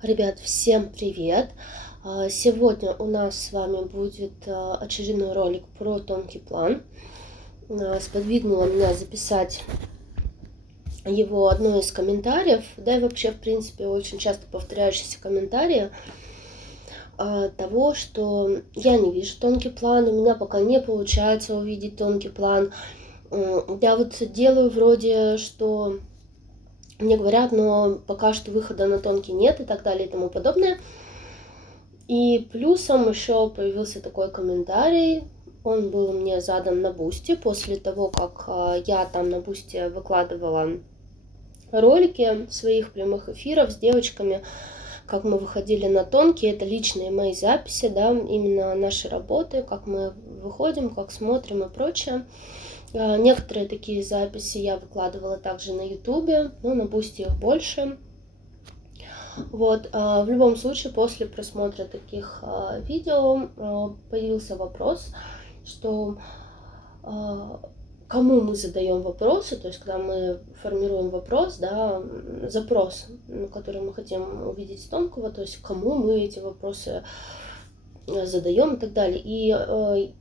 Ребят, всем привет! Сегодня у нас с вами будет очередной ролик про тонкий план. Сподвигнуло меня записать его одно из комментариев, да и вообще, в принципе, очень часто повторяющиеся комментарии того, что я не вижу тонкий план, у меня пока не получается увидеть тонкий план. Я вот делаю вроде, что мне говорят, но пока что выхода на тонкий нет и так далее и тому подобное. И плюсом еще появился такой комментарий, он был мне задан на Бусти, после того, как я там на Бусти выкладывала ролики своих прямых эфиров с девочками, как мы выходили на тонкие, это личные мои записи, да, именно наши работы, как мы выходим, как смотрим и прочее. Некоторые такие записи я выкладывала также на Ютубе, но на Бусти их больше. Вот, в любом случае, после просмотра таких видео появился вопрос, что кому мы задаем вопросы, то есть когда мы формируем вопрос, да, запрос, который мы хотим увидеть с тонкого, то есть кому мы эти вопросы задаем и так далее. И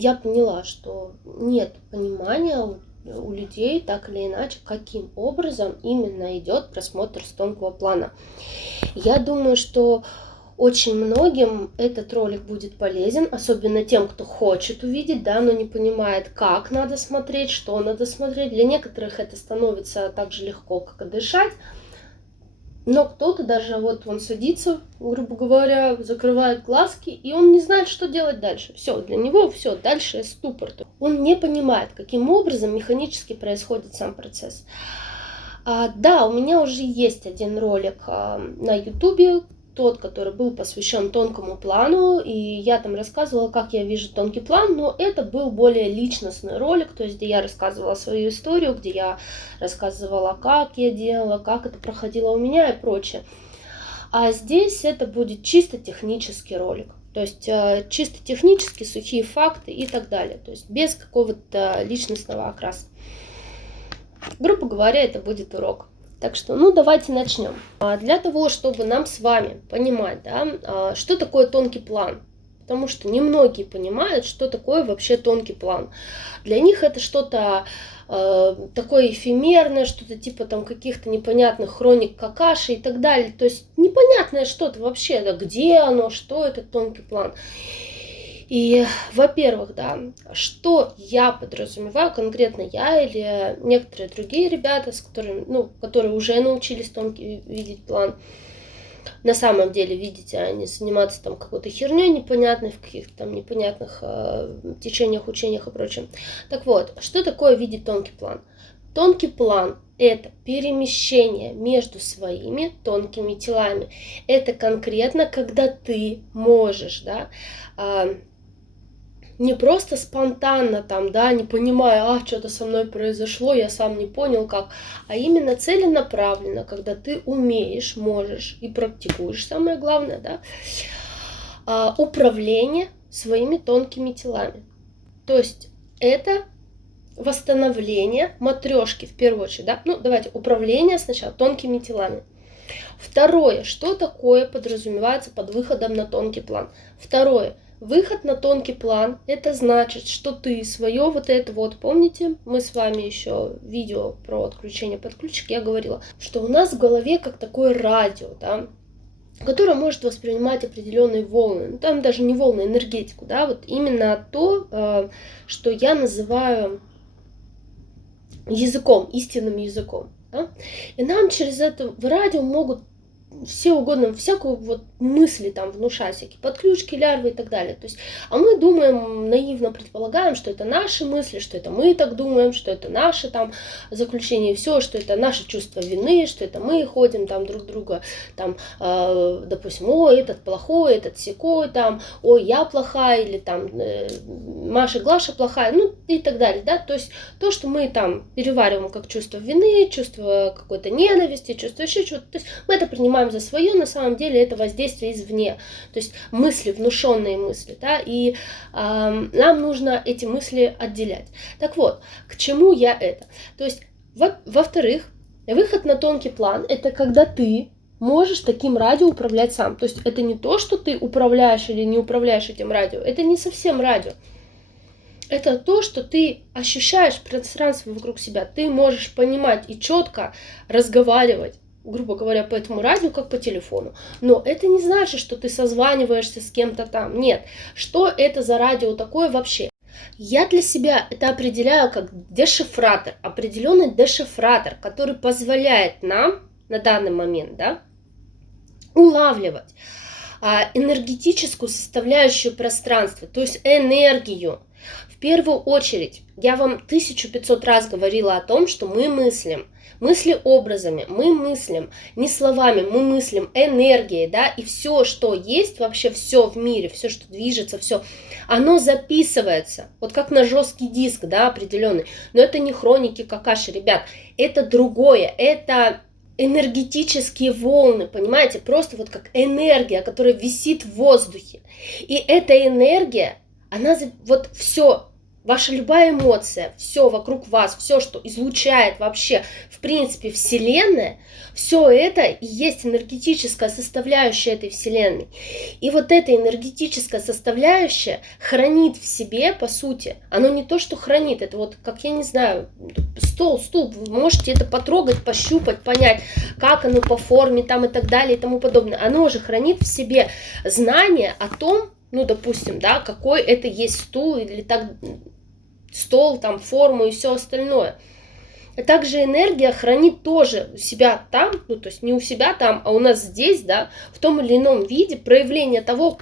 я поняла, что нет понимания у людей так или иначе, каким образом именно идет просмотр с тонкого плана. Я думаю, что очень многим этот ролик будет полезен, особенно тем, кто хочет увидеть, да, но не понимает, как надо смотреть, что надо смотреть. Для некоторых это становится так же легко, как и дышать. Но кто-то даже вот он садится, грубо говоря, закрывает глазки, и он не знает, что делать дальше. Все, для него все, дальше ступор. Он не понимает, каким образом механически происходит сам процесс. Да, у меня уже есть один ролик на Ютубе, тот, который был посвящен тонкому плану, и я там рассказывала, как я вижу тонкий план, но это был более личностный ролик, то есть где я рассказывала свою историю, где я рассказывала, как я делала, как это проходило у меня и прочее. А здесь это будет чисто технический ролик, то есть чисто технически, сухие факты и так далее, то есть без какого-то личностного окраса. Грубо говоря, это будет урок. Так что, давайте начнем. Для того, чтобы нам с вами понимать, да, что такое тонкий план, потому что немногие понимают, что такое вообще тонкий план. Для них это что-то такое эфемерное, что-то типа там каких-то непонятных хроник Какаши и так далее. То есть непонятное что-то вообще, да, где оно, что это тонкий план. И, во-первых, да, что я подразумеваю, конкретно я или некоторые другие ребята, с которыми, которые уже научились тонкий видеть план, на самом деле, видите, а не заниматься там какой-то херней непонятной, в каких-то там непонятных течениях, учениях и прочем. Так вот, что такое видеть тонкий план? Тонкий план – это перемещение между своими тонкими телами. Это конкретно, когда ты можешь, да, не просто спонтанно там, да, не понимая, что-то со мной произошло, я сам не понял как, а именно целенаправленно, когда ты умеешь, можешь и практикуешь, самое главное, да, управление своими тонкими телами. То есть это восстановление матрешки в первую очередь, да, давайте, управление сначала тонкими телами. Второе, что такое подразумевается под выходом на тонкий план? Второе, выход на тонкий план, это значит, что ты свое вот это вот, помните, мы с вами еще видео про отключение подключек, я говорила, что у нас в голове как такое радио, да, которое может воспринимать определенные волны, там даже не волны, энергетику, да, вот именно то, что я называю языком, истинным языком. Да? И нам через это в радио могут все угодно, всякую вот мысли там внушать, всякие подключки, лярвы и так далее. То есть, а мы думаем, наивно предполагаем, что это наши мысли, что это мы так думаем, что это наши там заключения, все, что это наше чувство вины, что это мы ходим там друг друга, там, допустим, ой, этот плохой, этот сякой, там, ой, я плохая, или там Маша, Глаша плохая, и так далее, да, то есть то, что мы там перевариваем как чувство вины, чувство какой-то ненависти, чувство еще чего-то, то есть мы это принимаем за свое, на самом деле это воздействие извне, то есть мысли, внушенные мысли, да, и нам нужно эти мысли отделять. Так вот, к чему я это? То есть, во-вторых, выход на тонкий план – это когда ты можешь таким радио управлять сам. То есть это не то, что ты управляешь или не управляешь этим радио. Это не совсем радио. Это то, что ты ощущаешь пространство вокруг себя. Ты можешь понимать и четко разговаривать, грубо говоря, по этому радио, как по телефону. Но это не значит, что ты созваниваешься с кем-то там. Нет. Что это за радио такое вообще? Я для себя это определяю как дешифратор, определенный дешифратор, который позволяет нам на данный момент, да, улавливать энергетическую составляющую пространства, то есть энергию. В первую очередь, я вам 1500 раз говорила о том, что мы мыслим мыслеобразами, мы мыслим не словами, мы мыслим энергией, да, и все, что есть, вообще все в мире, все, что движется, все, оно записывается, вот как на жесткий диск, да, определенный, но это не хроники какаши, ребят, это другое, это энергетические волны, понимаете, просто вот как энергия, которая висит в воздухе, и эта энергия, она вот все, ваша любая эмоция, все вокруг вас, все, что излучает вообще, в принципе, Вселенная, все это и есть энергетическая составляющая этой Вселенной. И вот эта энергетическая составляющая хранит в себе, по сути, оно не то, что хранит, это вот, как я не знаю, стул, вы можете это потрогать, пощупать, понять, как оно по форме там и так далее и тому подобное. Оно уже хранит в себе знание о том, ну, допустим, да, какой это есть стул или так стол, там, форму и все остальное. А также энергия хранит тоже у себя там, ну, то есть не у себя там, а у нас здесь, да, в том или ином виде проявление того,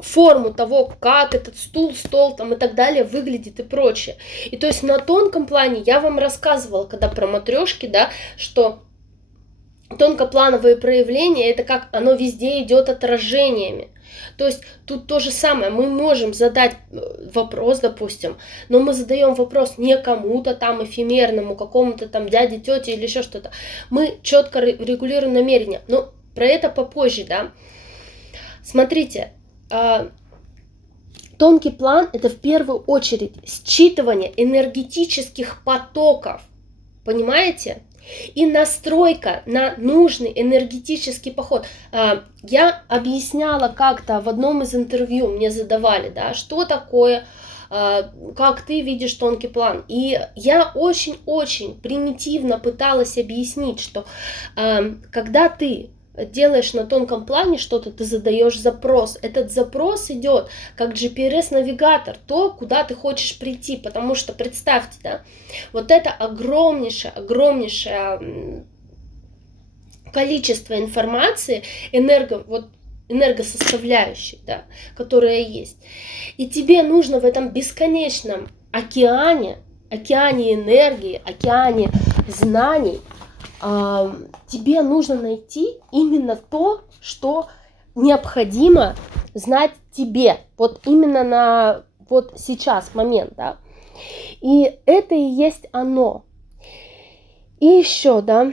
форму того, как этот стул, стол там и так далее выглядит и прочее. И то есть на тонком плане я вам рассказывала, когда про матрешки, да, что тонкоплановые проявления, это как оно везде идет отражениями. То есть тут то же самое, мы можем задать вопрос, допустим, но мы задаем вопрос не кому-то там эфемерному, какому-то там дяде, тете или еще что-то. Мы четко регулируем намерение, но про это попозже, да. Смотрите, тонкий план это в первую очередь считывание энергетических потоков, понимаете? И настройка на нужный энергетический поход. Я объясняла как-то в одном из интервью, мне задавали, да, что такое, как ты видишь тонкий план. И я очень-очень примитивно пыталась объяснить, что когда ты делаешь на тонком плане что-то, ты задаешь запрос. Этот запрос идет как GPS-навигатор, то, куда ты хочешь прийти. Потому что, представьте, да, вот это огромнейшее количество информации, энергосоставляющей, да, которая есть. И тебе нужно в этом бесконечном океане энергии, океане знаний, тебе нужно найти именно то, что необходимо знать тебе. Вот именно на вот сейчас момент, да. И это и есть оно. И еще, да,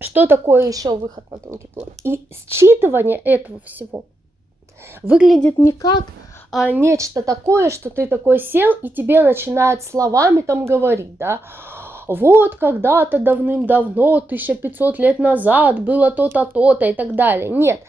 что такое еще выход на тонкий план? И считывание этого всего выглядит не как нечто такое, что ты такой сел, и тебе начинают словами там говорить, да, вот когда-то давным-давно, 1500 лет назад было то-то, то-то и так далее. Нет,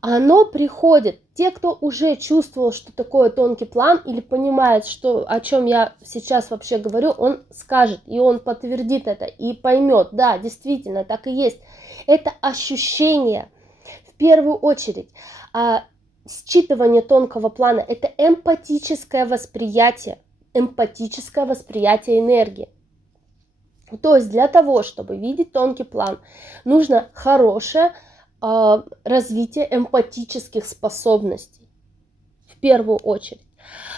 оно приходит. Те, кто уже чувствовал, что такое тонкий план или понимает, что, о чем я сейчас вообще говорю, он скажет, и он подтвердит это, и поймет, да, действительно, так и есть. Это ощущение, в первую очередь, считывание тонкого плана, это эмпатическое восприятие энергии. То есть для того, чтобы видеть тонкий план, нужно хорошее развитие эмпатических способностей, в первую очередь.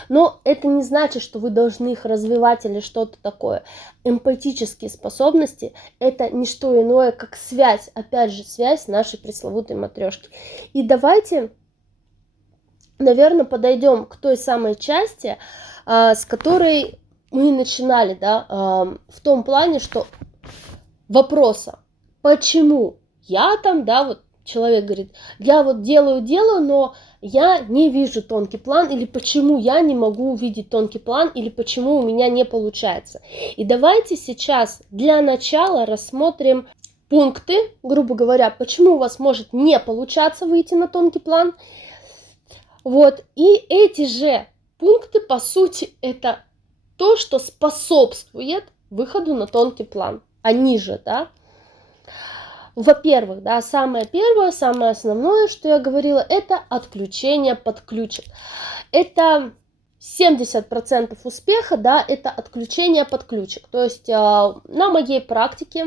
Но это не значит, что вы должны их развивать или что-то такое. Эмпатические способности – это не что иное, как связь, опять же, связь нашей пресловутой матрешки. И давайте, наверное, подойдем к той самой части, с которой мы начинали, да, в том плане, что вопроса, почему я там, да, вот человек говорит, я вот делаю, но я не вижу тонкий план, или почему я не могу увидеть тонкий план, или почему у меня не получается. И давайте сейчас для начала рассмотрим пункты, грубо говоря, почему у вас может не получаться выйти на тонкий план. Вот, и эти же пункты, по сути, это то, что способствует выходу на тонкий план. Они же, да. Во-первых, да, самое первое, самое основное, что я говорила, это отключение подключек. Это 70% успеха, да, это отключение подключек. То есть на моей практике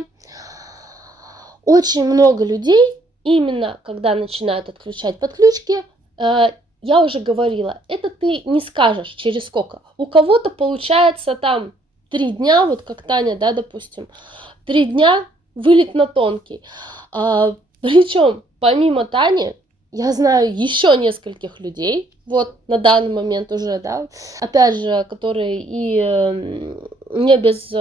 очень много людей, именно когда начинают отключать подключки, я уже говорила, это ты не скажешь через сколько. У кого-то получается там 3 дня, вот как Таня, да, допустим, 3 дня вылет на тонкий. Причем, помимо Тани, я знаю еще нескольких людей, вот на данный момент уже, да, опять же, которые и не без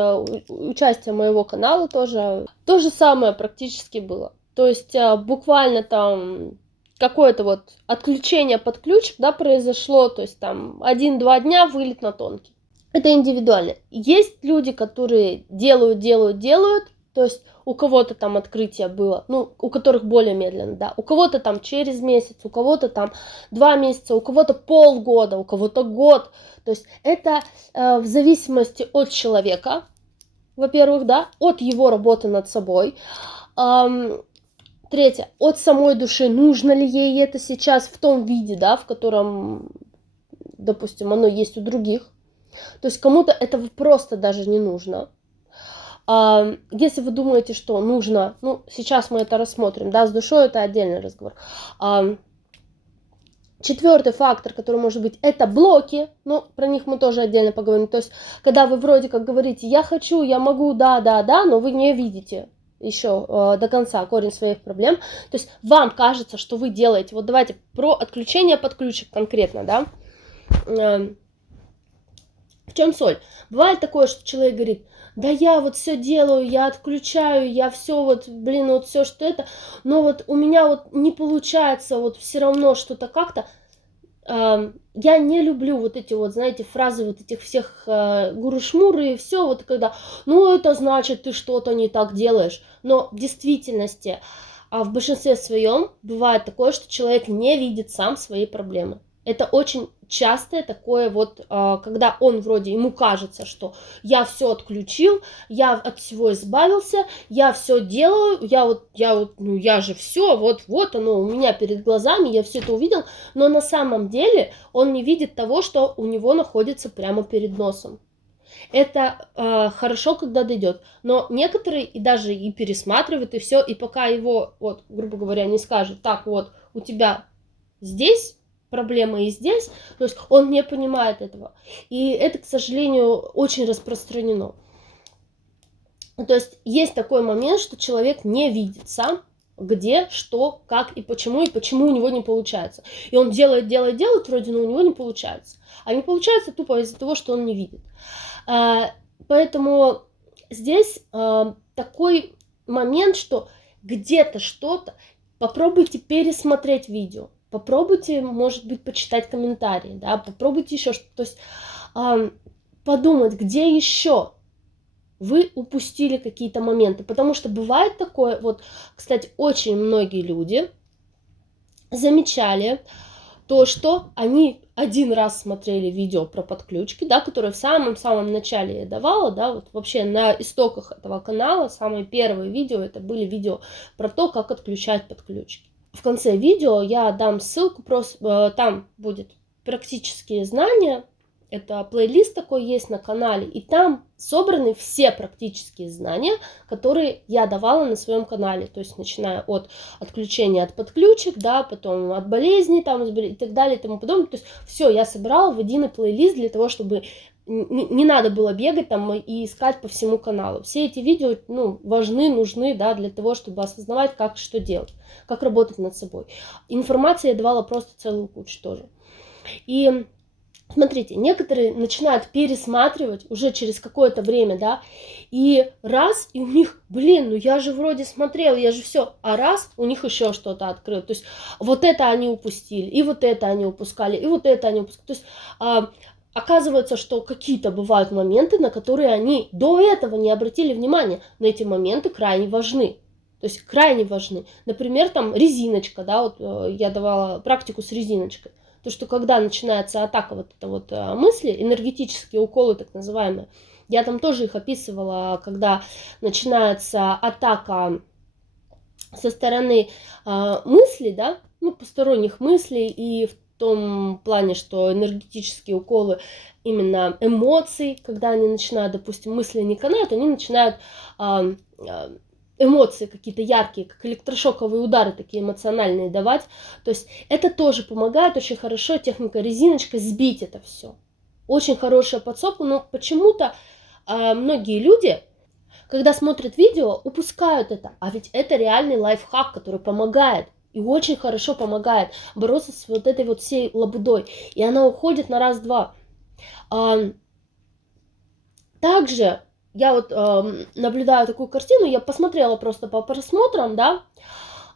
участия моего канала тоже, то же самое практически было. То есть буквально там какое-то вот отключение подключек, да, произошло, то есть там 1-2 дня вылет на тонкий. Это индивидуально. Есть люди, которые делают, то есть у кого-то там открытие было, ну, у которых более медленно, да, у кого-то там через месяц, у кого-то там 2 месяца, у кого-то полгода, у кого-то год. То есть это в зависимости от человека, во-первых, да, от его работы над собой. Третье, от самой души, нужно ли ей это сейчас в том виде, да, в котором, допустим, оно есть у других. То есть кому-то этого просто даже не нужно. Если вы думаете, что нужно, ну, сейчас мы это рассмотрим, да, с душой это отдельный разговор. Четвертый фактор, который может быть, это блоки, ну, про них мы тоже отдельно поговорим. То есть, когда вы вроде как говорите, я хочу, я могу, да, но вы не видите еще до конца корень своих проблем. То есть, вам кажется, что вы делаете, вот давайте про отключение подключек конкретно, да. В чем соль? Бывает такое, что человек говорит, да я вот все делаю, я отключаю, я все вот, блин, вот все что это, но вот у меня вот не получается, вот все равно что-то как-то. Я не люблю вот эти вот, знаете, фразы вот этих всех гуру-шмуры и все, вот когда, ну это значит ты что-то не так делаешь, но в действительности, в большинстве своем бывает такое, что человек не видит сам свои проблемы. Это очень частое такое вот, когда он вроде, ему кажется, что я все отключил, я от всего избавился, я все делаю, я же все, вот оно у меня перед глазами, я все это увидел, но на самом деле он не видит того, что у него находится прямо перед носом. Это хорошо, когда дойдет, но некоторые и даже и пересматривают, и все, и пока его, вот, грубо говоря, не скажет, так вот, у тебя здесь проблема и здесь, то есть он не понимает этого. И это, к сожалению, очень распространено. То есть есть такой момент, что человек не видит сам, где, что, как и почему у него не получается. И он делает, вроде, но у него не получается. А не получается тупо из-за того, что он не видит. Поэтому здесь такой момент, что где-то что-то, попробуйте пересмотреть видео. Попробуйте, может быть, почитать комментарии, да, попробуйте еще что-то, то есть подумать, где еще вы упустили какие-то моменты, потому что бывает такое, вот, кстати, очень многие люди замечали то, что они один раз смотрели видео про подключки, да, которое в самом-самом начале я давала, да, вот вообще на истоках этого канала самые первые видео, это были видео про то, как отключать подключки. В конце видео я дам ссылку, просто там будет практические знания, это плейлист такой есть на канале, и там собраны все практические знания, которые я давала на своем канале, то есть начиная от отключения от подключек, да, потом от болезней там, и так далее и тому подобное, то есть все я собрала в единый плейлист для того, чтобы не надо было бегать там и искать по всему каналу. Все эти видео, ну, важны, нужны, да, для того, чтобы осознавать, как что делать, как работать над собой. Информации я давала просто целую кучу тоже. И смотрите, некоторые начинают пересматривать уже через какое-то время, да, и раз, и у них, блин, ну я же вроде смотрел, я же все, а раз, у них еще что-то открыл. То есть вот это они упустили, и вот это они упускали, и вот это они упускали. То есть оказывается, что какие-то бывают моменты, на которые они до этого не обратили внимания, но эти моменты крайне важны. То есть крайне важны. Например, там резиночка, да, вот я давала практику с резиночкой. То, что когда начинается атака, вот это вот мысли, энергетические уколы так называемые, я там тоже их описывала, когда начинается атака со стороны мыслей, да, ну, посторонних мыслей, и в том плане, что энергетические уколы именно эмоций, когда они начинают, допустим, мысли не канают, они начинают эмоции какие-то яркие, как электрошоковые удары такие эмоциональные давать. То есть это тоже помогает очень хорошо, техника резиночкой, сбить это все. Очень хорошая подсобка, но почему-то многие люди, когда смотрят видео, упускают это. А ведь это реальный лайфхак, который помогает. И очень хорошо помогает бороться с вот этой вот всей лабудой. И она уходит на раз-два. Также я вот наблюдаю такую картину, я посмотрела просто по просмотрам, да,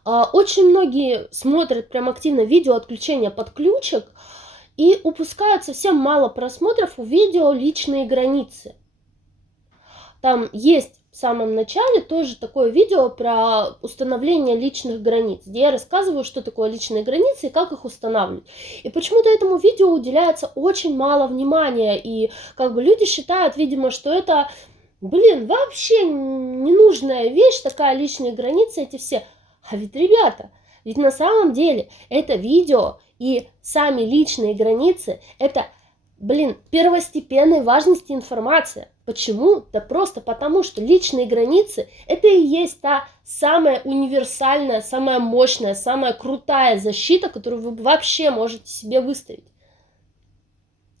очень многие смотрят прям активно видео отключения подключек и упускают совсем мало просмотров у видео «Личные границы». Там есть в самом начале тоже такое видео про установление личных границ, где я рассказываю, что такое личные границы и как их устанавливать. И почему-то этому видео уделяется очень мало внимания, и как бы люди считают, видимо, что это, вообще ненужная вещь, такая личная граница, эти все. А ведь, ребята, ведь на самом деле это видео и сами личные границы, это, первостепенной важности информация. Почему? Да просто потому, что личные границы – это и есть та самая универсальная, самая мощная, самая крутая защита, которую вы вообще можете себе выставить.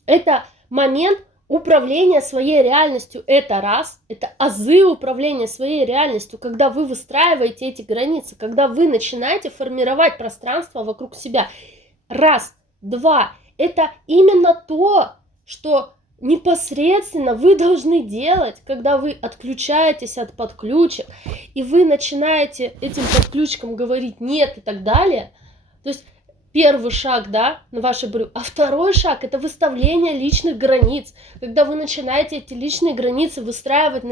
Это момент управления своей реальностью. Это раз, это азы управления своей реальностью, когда вы выстраиваете эти границы, когда вы начинаете формировать пространство вокруг себя. Раз, два, это именно то, что непосредственно вы должны делать, когда вы отключаетесь от подключек, и вы начинаете этим подключкам говорить «нет» и так далее. То есть первый шаг, да, на ваше брюхо, а второй шаг – это выставление личных границ, когда вы начинаете эти личные границы выстраивать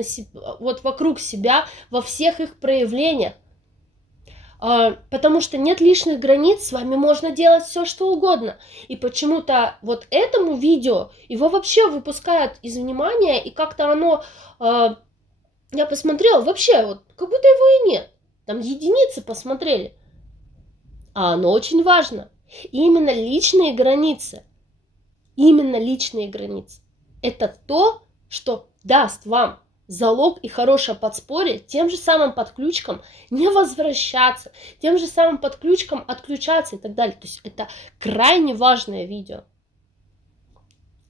вот вокруг себя во всех их проявлениях. Потому что нет лишних границ, с вами можно делать все, что угодно. И почему-то вот этому видео, его вообще выпускают из внимания, и как-то оно, я посмотрела, вообще, вот, как будто его и нет. Там единицы посмотрели. А оно очень важно. И именно личные границы, это то, что даст вам залог и хорошее подспорье тем же самым подключкам не возвращаться, тем же самым подключкам отключаться и так далее. То есть это крайне важное видео.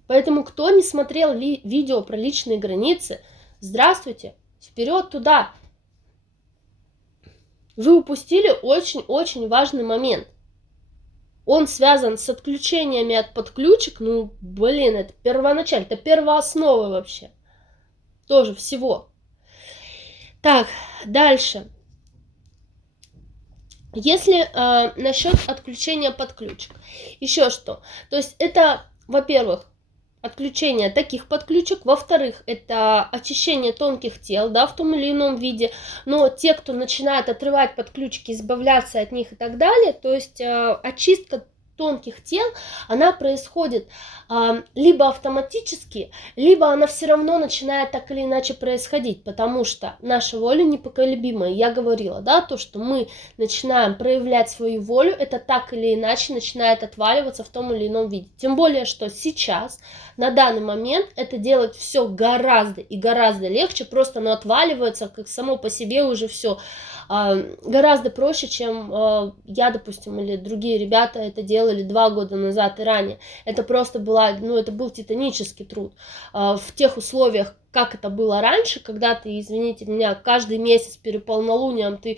Поэтому, кто не смотрел видео про личные границы, здравствуйте, вперед туда. Вы упустили очень-очень важный момент. Он связан с отключениями от подключек, это первоначально, это первооснова вообще. Тоже всего. Так, дальше. Если насчет отключения подключек. Еще что? То есть это, во-первых, отключение таких подключек. Во-вторых, это очищение тонких тел, да, в том или ином виде. Но те, кто начинает отрывать подключки, избавляться от них и так далее, то есть очистка тонких тел, она происходит либо автоматически, либо она все равно начинает так или иначе происходить, потому что наша воля непоколебимая. Я говорила, да, то, что мы начинаем проявлять свою волю, это так или иначе начинает отваливаться в том или ином виде. Тем более, что сейчас, на данный момент, это делать все гораздо и гораздо легче, просто оно отваливается, как само по себе уже все. Гораздо проще, чем я, допустим, или другие ребята это делали 2 года назад и ранее. Это просто это был титанический труд. В тех условиях, как это было раньше, когда ты, извините меня, каждый месяц перед полнолунием ты,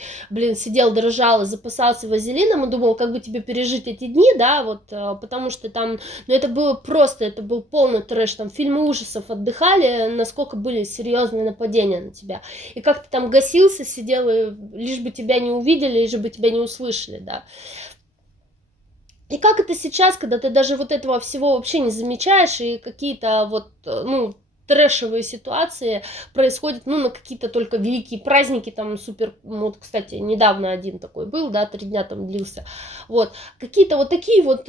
сидел, дрожал и запасался вазелином и думал, как бы тебе пережить эти дни, да, вот, потому что там, это было просто, это был полный трэш, там фильмы ужасов отдыхали, насколько были серьезные нападения на тебя, и как ты там гасился, сидел, и лишь бы тебя не увидели, лишь бы тебя не услышали, да. И как это сейчас, когда ты даже вот этого всего вообще не замечаешь, и какие-то трэшевые ситуации происходят, ну, на какие-то только великие праздники, там, супер, вот, кстати, недавно один такой был, да, 3 дня там длился, вот, какие-то вот такие вот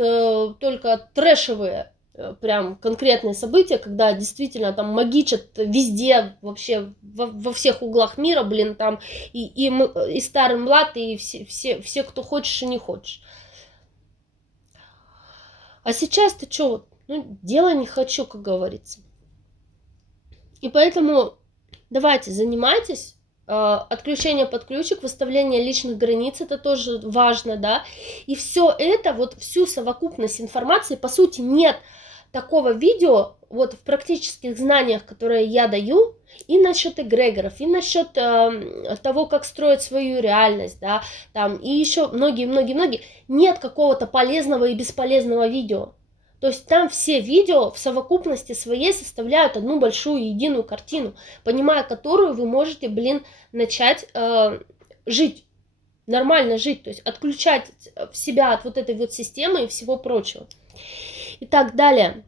только трэшевые прям конкретные события, когда действительно там магичат везде, вообще во всех углах мира, блин, там и старый млад, и все, кто хочешь и не хочешь. А сейчас ты что, ну, делай не хочу, как говорится. И поэтому давайте, занимайтесь. Отключение под ключик, выставление личных границ, это тоже важно, да. И все это, вот всю совокупность информации, по сути, нет такого видео, вот в практических знаниях, которые я даю, и насчет эгрегоров, и насчет того, как строить свою реальность, да, там, и еще многие, нет какого-то полезного и бесполезного видео. То есть там все видео в совокупности своей составляют одну большую единую картину, понимая которую вы можете, начать жить, нормально жить, то есть отключать себя от вот этой вот системы и всего прочего. Итак, далее.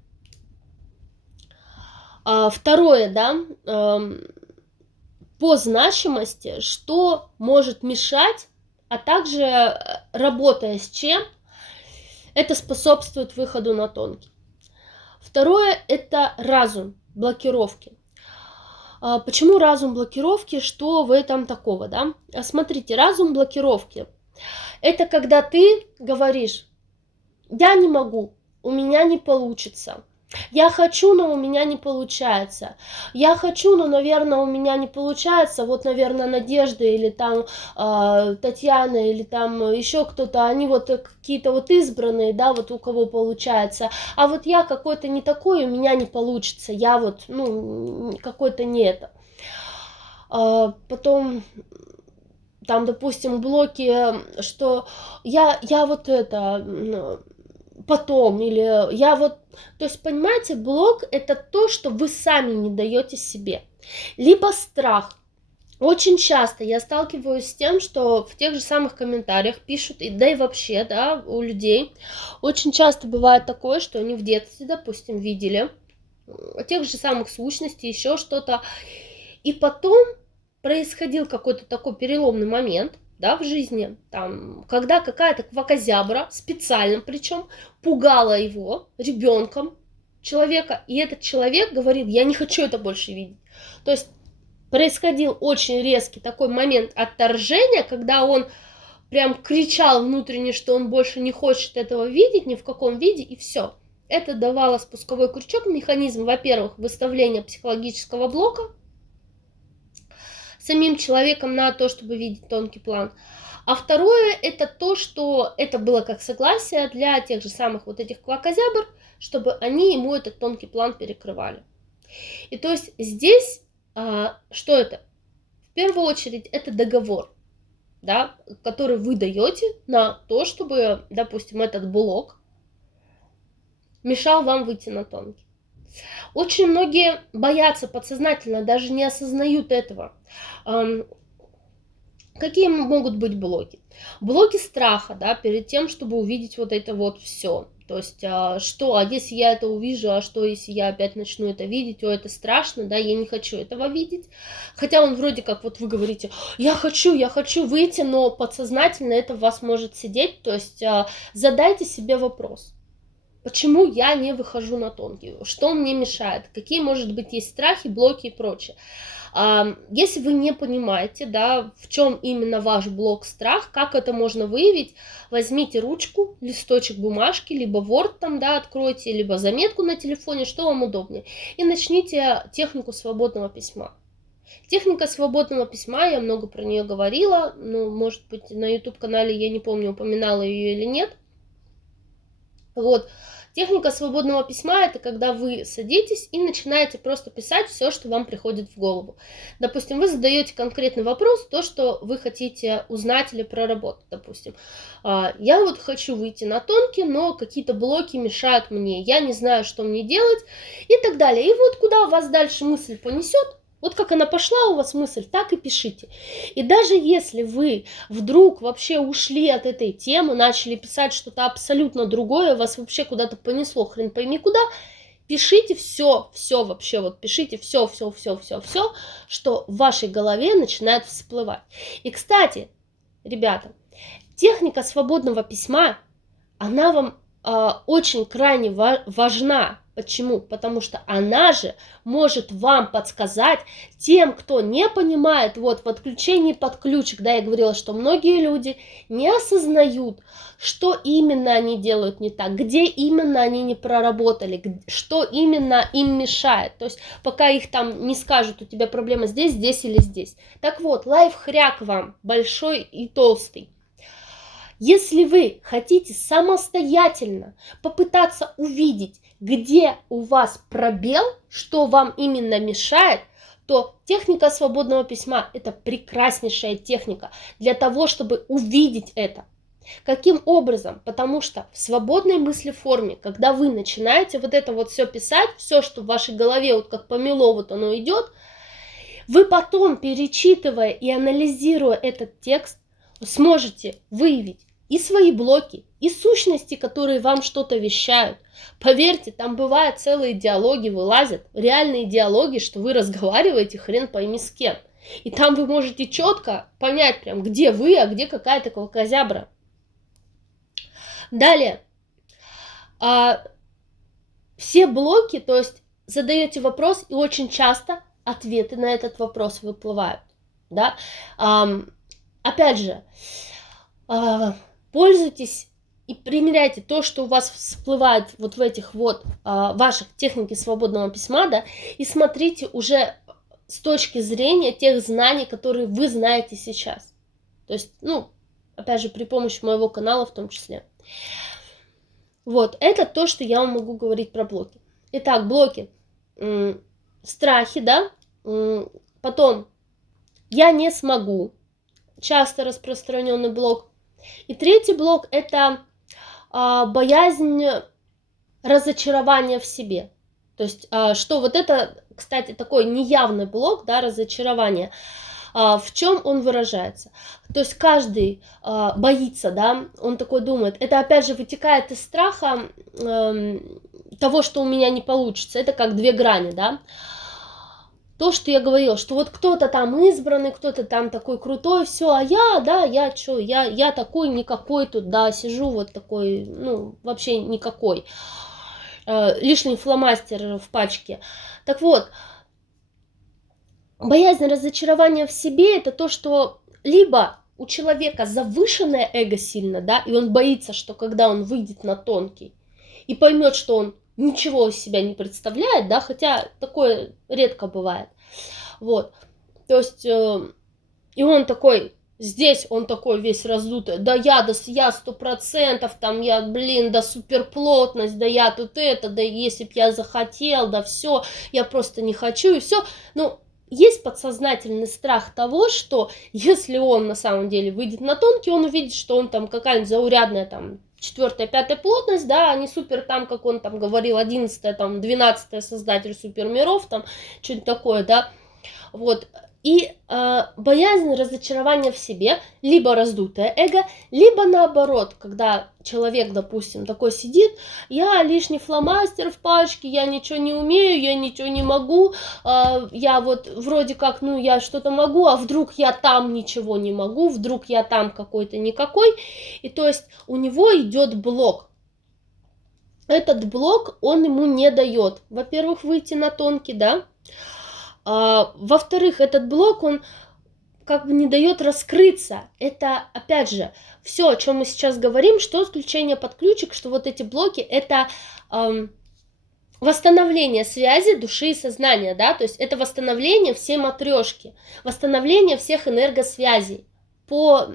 Второе, да, по значимости, что может мешать, а также работая с чем, это способствует выходу на тонкий. Второе – это разум, блокировки. Почему разум блокировки? Что в этом такого, да? Смотрите, разум блокировки – это когда ты говоришь: я не могу, у меня не получится. Я хочу, но у меня не получается. Я хочу, но, наверное, у меня не получается. Вот, наверное, Надежда или там Татьяна или там еще кто-то, они вот какие-то вот избранные, да, вот у кого получается. А вот я какой-то не такой, у меня не получится. Я вот, ну, какой-то не это. Потом там, допустим, блоки, что я вот это потом, или я вот, то есть, понимаете, блок это то, что вы сами не даете себе, либо страх. Очень часто я сталкиваюсь с тем, что в тех же самых комментариях пишут, и да и вообще, да, у людей очень часто бывает такое, что они в детстве, допустим, видели тех же самых сущностей, еще что-то, и потом происходил какой-то такой переломный момент, да, в жизни, там, когда какая-то квакозябра, специально причем, пугала его, ребенком, человека, и этот человек говорил: я не хочу это больше видеть. То есть происходил очень резкий такой момент отторжения, когда он прям кричал внутренне, что он больше не хочет этого видеть ни в каком виде, и все. Это давало спусковой крючок, механизм, во-первых, выставления психологического блока самим человеком на то, чтобы видеть тонкий план. А второе, это то, что это было как согласие для тех же самых вот этих квакозябр, чтобы они ему этот тонкий план перекрывали. И то есть здесь, что это? В первую очередь это договор, да, который вы даете на то, чтобы, допустим, этот блок мешал вам выйти на тонкий. Очень многие боятся подсознательно, даже не осознают этого. Какие могут быть блоки? Блоки страха, да, перед тем, чтобы увидеть вот это вот все. То есть, что, а если я это увижу, а что, если я опять начну это видеть, о, это страшно, да, я не хочу этого видеть. Хотя он вроде как, вот вы говорите: я хочу выйти, но подсознательно это в вас может сидеть. То есть, задайте себе вопрос: почему я не выхожу на тонкий? Что мне мешает? Какие, может быть, есть страхи, блоки и прочее? Если вы не понимаете, да, в чем именно ваш блок, страх, как это можно выявить, возьмите ручку, листочек бумажки, либо Word там, да, откройте, либо заметку на телефоне, что вам удобнее, и начните технику свободного письма. Техника свободного письма, я много про нее говорила, ну, может быть, на YouTube-канале, я не помню, упоминала ее или нет. Вот. Техника свободного письма – это когда вы садитесь и начинаете просто писать все, что вам приходит в голову. Допустим, вы задаете конкретный вопрос, то, что вы хотите узнать или проработать. Допустим, я вот хочу выйти на тонкий, но какие-то блоки мешают мне, я не знаю, что мне делать и так далее. И вот куда вас дальше мысль понесет, вот как она пошла у вас мысль, так и пишите. И даже если вы вдруг вообще ушли от этой темы, начали писать что-то абсолютно другое, вас вообще куда-то понесло, хрен пойми куда, пишите все вообще, вот пишите все, что в вашей голове начинает всплывать. И, кстати, ребята, техника свободного письма, она вам очень крайне важна. Почему? Потому что она же может вам подсказать тем, кто не понимает, вот в отключении под ключик, да, я говорила, что многие люди не осознают, что именно они делают не так, где именно они не проработали, что именно им мешает. То есть пока их там не скажут, у тебя проблема здесь, здесь или здесь. Так вот, лайфхак вам большой и толстый. Если вы хотите самостоятельно попытаться увидеть, где у вас пробел, что вам именно мешает, то техника свободного письма – это прекраснейшая техника для того, чтобы увидеть это. Каким образом? Потому что в свободной мыслеформе, когда вы начинаете вот это вот все писать, все, что в вашей голове вот как помело вот оно идет, вы потом, перечитывая и анализируя этот текст, сможете выявить и свои блоки, и сущности, которые вам что-то вещают. Поверьте, там бывают целые диалоги, вылазят, реальные диалоги, что вы разговариваете хрен пойми с кем. И там вы можете четко понять, прям, где вы, а где какая-то квакозябра. Далее. Все блоки, то есть задаете вопрос, и очень часто ответы на этот вопрос выплывают. Да? Опять же, пользуйтесь и примеряйте то, что у вас всплывает вот в этих вот ваших техники свободного письма, да, и смотрите уже с точки зрения тех знаний, которые вы знаете сейчас. То есть, ну, опять же, при помощи моего канала в том числе. Вот, это то, что я вам могу говорить про блоки. Итак, блоки. Страхи, да, потом я не смогу, часто распространенный блок. И третий блок – это боязнь разочарования в себе. То есть, что вот это, кстати, такой неявный блок, да, разочарования. В чем он выражается? То есть каждый боится, да, он такой думает. Это опять же вытекает из страха того, что у меня не получится. Это как две грани, да. То, что я говорила, что вот кто-то там избранный, кто-то там такой крутой, все, а я, да, я такой никакой тут, да, сижу вот такой, ну, вообще никакой. Лишний фломастер в пачке. Так вот, боязнь разочарования в себе – это то, что либо у человека завышенное эго сильно, да, и он боится, что когда он выйдет на тонкий и поймет, что он ничего из себя не представляет, да, хотя такое редко бывает, вот, то есть, и он такой, здесь он такой весь раздутый, да я 100%, там я, да суперплотность, да я тут это, да если б я захотел, да все, я просто не хочу, и все, ну, есть подсознательный страх того, что если он на самом деле выйдет на тонкий, он увидит, что он там какая-нибудь заурядная там 4-я, 5-я плотность, да, а не супер там, как он там говорил, 11-я, там 12-я создатель супермиров, там что-нибудь такое, да, вот. И боязнь разочарования в себе, либо раздутое эго, либо наоборот, когда человек, допустим, такой сидит, я лишний фломастер в пачке, я ничего не умею, я ничего не могу, я вот вроде как, ну, я что-то могу, а вдруг я там ничего не могу, вдруг я там какой-то никакой, и то есть у него идет блок. Этот блок, он ему не дает, во-первых, выйти на тонкий, да, во-вторых, этот блок, он как бы не дает раскрыться. Это, опять же, все, о чем мы сейчас говорим, что отключение под ключик, что вот эти блоки, это восстановление связи души и сознания, да, то есть это восстановление всей матрешки, восстановление всех энергосвязей по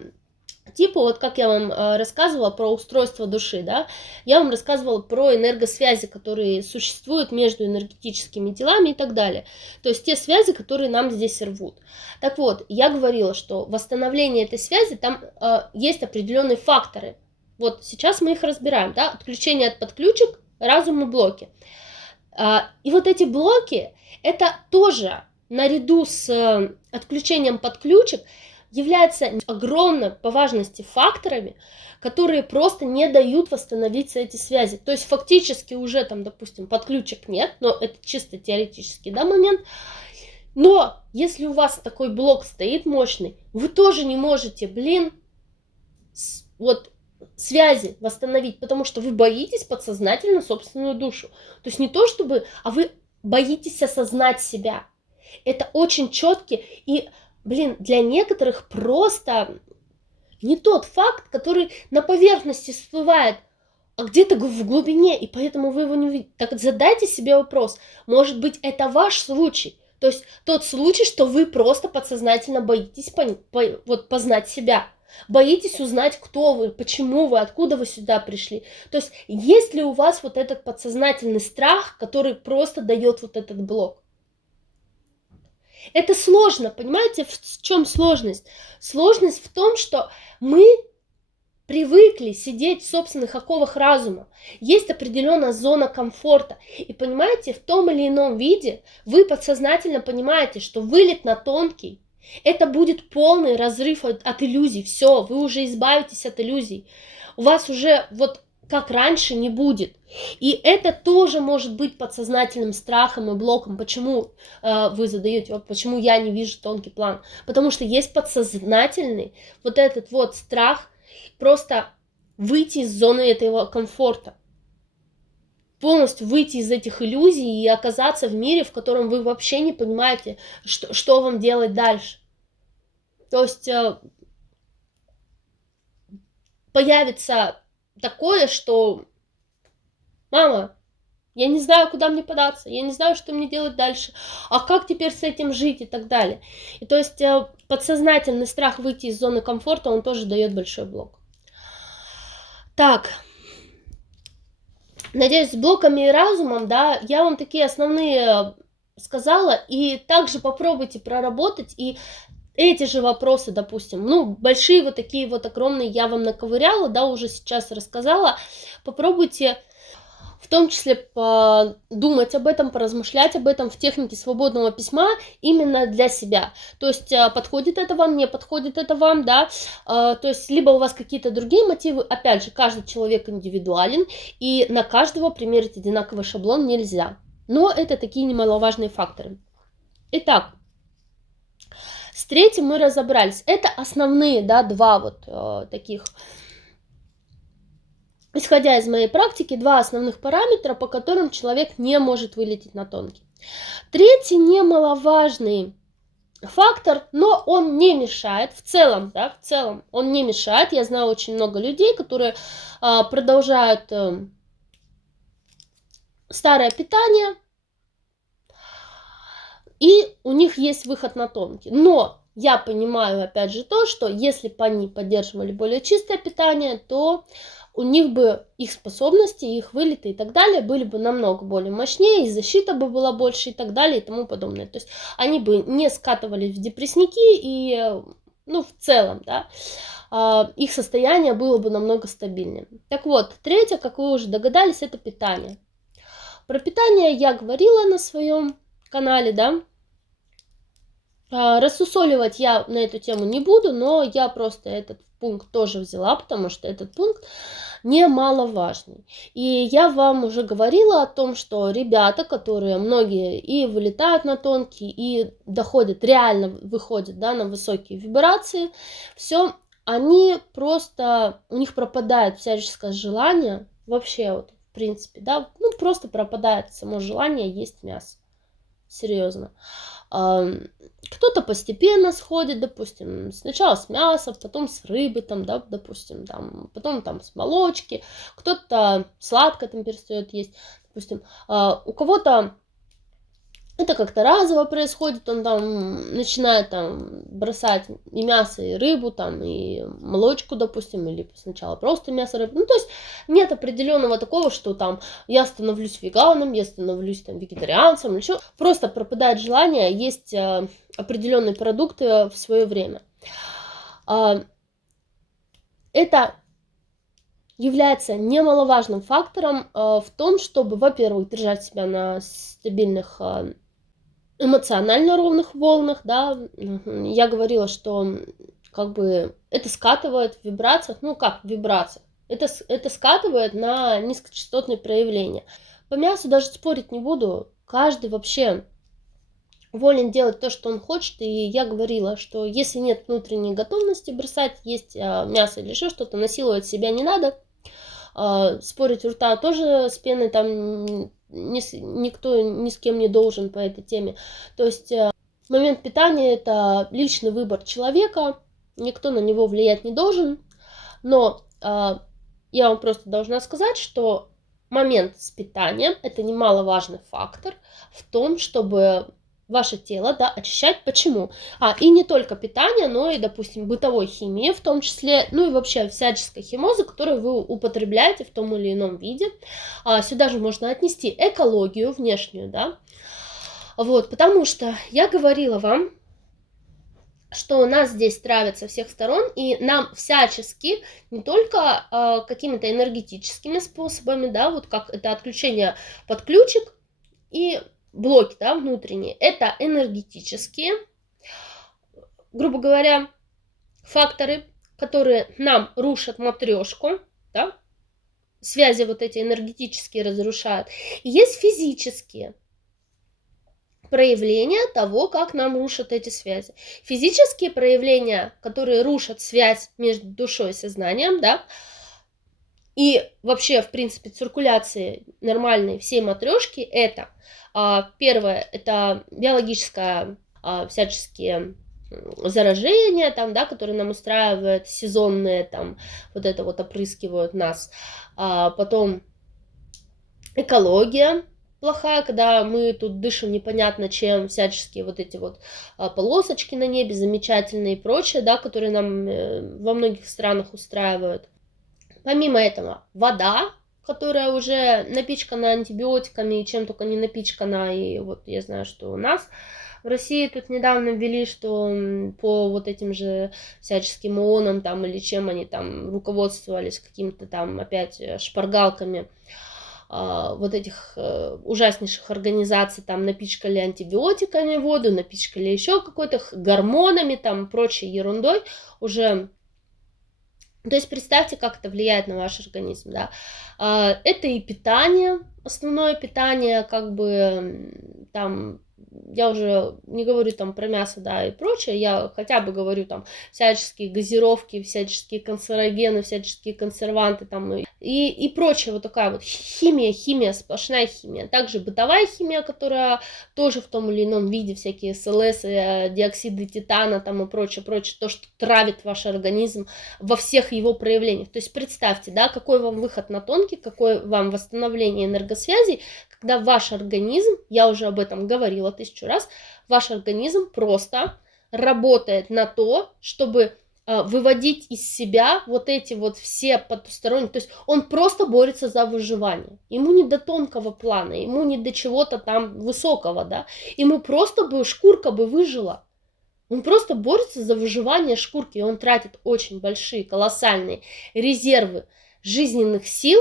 типу, вот как я вам рассказывала про устройство души, да, я вам рассказывала про энергосвязи, которые существуют между энергетическими телами и так далее. То есть те связи, которые нам здесь рвут. Так вот, я говорила, что восстановление этой связи, там есть определенные факторы. Вот сейчас мы их разбираем, да, отключение от подключек, разум и блоки. И вот эти блоки, это тоже наряду с отключением подключек, является огромно по важности факторами, которые просто не дают восстановиться эти связи. То есть фактически уже там, допустим, подключек нет, но это чисто теоретический, да, момент. Но если у вас такой блок стоит мощный, вы тоже не можете, вот связи восстановить, потому что вы боитесь подсознательно собственную душу. То есть не то чтобы, а вы боитесь осознать себя. Это очень четкий и, для некоторых просто не тот факт, который на поверхности всплывает, а где-то в глубине, и поэтому вы его не увидите. Так задайте себе вопрос, может быть, это ваш случай, то есть тот случай, что вы просто подсознательно боитесь познать себя, боитесь узнать, кто вы, почему вы, откуда вы сюда пришли. То есть есть ли у вас вот этот подсознательный страх, который просто дает вот этот блок? Это сложно, понимаете, в чем сложность? Сложность в том, что мы привыкли сидеть в собственных оковах разума. Есть определенная зона комфорта. И понимаете, в том или ином виде вы подсознательно понимаете, что вылет на тонкий, это будет полный разрыв от иллюзий. Все, вы уже избавитесь от иллюзий. У вас уже вот как раньше не будет. И это тоже может быть подсознательным страхом и блоком. Почему вы задаете вопрос, почему я не вижу тонкий план? Потому что есть подсознательный вот этот вот страх просто выйти из зоны этого комфорта. Полностью выйти из этих иллюзий и оказаться в мире, в котором вы вообще не понимаете, что вам делать дальше. То есть появится такое, что мама, я не знаю, куда мне податься, я не знаю, что мне делать дальше, а как теперь с этим жить и так далее. И то есть подсознательный страх выйти из зоны комфорта, он тоже дает большой блок. Так, надеюсь, с блоками и разумом, да, я вам такие основные сказала, и также попробуйте проработать, и эти же вопросы, допустим, большие вот такие вот огромные я вам наковыряла, да, уже сейчас рассказала, попробуйте в том числе подумать об этом, поразмышлять об этом в технике свободного письма именно для себя. То есть подходит это вам, не подходит это вам, да, то есть либо у вас какие-то другие мотивы, опять же, каждый человек индивидуален, и на каждого примерить одинаковый шаблон нельзя. Но это такие немаловажные факторы. Итак, с третьим мы разобрались. Это основные, да, два вот таких, исходя из моей практики, два основных параметра, по которым человек не может вылететь на тонкий. Третий немаловажный фактор, но он не мешает, в целом он не мешает. Я знаю очень много людей, которые продолжают старое питание, и у них есть выход на тонкий. Но я понимаю, опять же, то, что если бы они поддерживали более чистое питание, то у них бы их способности, их вылеты и так далее были бы намного более мощнее, и защита бы была больше и так далее и тому подобное. То есть они бы не скатывались в депрессники и, в целом, да, их состояние было бы намного стабильнее. Так вот, третье, как вы уже догадались, это питание. Про питание я говорила на своем канале, да. Рассусоливать я на эту тему не буду, но я просто этот пункт тоже взяла, потому что этот пункт немаловажный. И я вам уже говорила о том, что ребята, которые многие и вылетают на тонкий, и доходят, реально выходят, да, на высокие вибрации, все, они просто, у них пропадает всяческое желание, вообще вот, в принципе, да, просто пропадает само желание есть мясо. Серьезно. Кто-то постепенно сходит, допустим, сначала с мяса, потом с рыбы, там, да, допустим, там, потом там с молочки, кто-то сладкое там перестает есть, допустим, у кого-то это как-то разово происходит, он там начинает там бросать и мясо, и рыбу, там, и молочку, допустим, или сначала просто мясо, рыбу. То есть нет определенного такого, что там я становлюсь веганом, я становлюсь там вегетарианцем, или что. Просто пропадает желание есть определенные продукты в свое время. Это является немаловажным фактором в том, чтобы, во-первых, держать себя на стабильных эмоционально ровных волнах, да, я говорила, что как бы это скатывает в вибрациях, ну как в вибрациях, это скатывает на низкочастотные проявления. По мясу даже спорить не буду, каждый вообще волен делать то, что он хочет, и я говорила, что если нет внутренней готовности бросать есть мясо или еще что-то, насиловать себя не надо, спорить у рта тоже с пеной там никто ни с кем не должен по этой теме. То есть момент питания это личный выбор человека, никто на него влиять не должен, но я вам просто должна сказать, что момент с питанием это немаловажный фактор в том, чтобы ваше тело, да, очищать. Почему? И не только питание, но и, допустим, бытовой химии в том числе, ну и вообще всяческой химозы, которую вы употребляете в том или ином виде. Сюда же можно отнести экологию внешнюю, да. Вот, потому что я говорила вам, что нас здесь травят со всех сторон, и нам всячески, не только какими-то энергетическими способами, да, вот как это отключение под ключик и блоки, да, внутренние, это энергетические, грубо говоря, факторы, которые нам рушат матрешку, да, связи вот эти энергетические разрушают. И есть физические проявления того, как нам рушат эти связи. Физические проявления, которые рушат связь между душой и сознанием, да, и вообще, в принципе, циркуляции нормальной всей матрешки, это первое, это биологическое всяческие заражения, там, да, которые нам устраивают, сезонные, там, вот это вот опрыскивают нас. Потом экология плохая, когда мы тут дышим непонятно чем, всяческие вот эти вот полосочки на небе замечательные и прочее, да, которые нам во многих странах устраивают. Помимо этого, вода, которая уже напичкана антибиотиками и чем только не напичкана, и вот я знаю, что у нас в России тут недавно ввели, что по вот этим же всяческим ООНам там или чем они там руководствовались, какими-то там опять шпаргалками, вот этих ужаснейших организаций там напичкали антибиотиками воду, напичкали еще какой-то гормонами, там прочей ерундой уже. То есть представьте, как это влияет на ваш организм, да. Это и питание, основное питание, как бы там, я уже не говорю там про мясо, да, и прочее, я хотя бы говорю там всяческие газировки, всяческие канцерогены, всяческие консерванты там и прочее, вот такая вот химия, сплошная химия. Также бытовая химия, которая тоже в том или ином виде, всякие СЛС, диоксиды титана там и прочее, то, что травит ваш организм во всех его проявлениях. То есть представьте, да, какой вам выход на тонкий, какое вам восстановление энергосвязей, когда ваш организм, я уже об этом говорила 1000 раз, ваш организм просто работает на то, чтобы выводить из себя вот эти вот все потусторонние, то есть он просто борется за выживание, ему не до тонкого плана, ему не до чего-то там высокого, да, ему просто бы шкурка бы выжила, он просто борется за выживание шкурки, и он тратит очень большие, колоссальные резервы жизненных сил,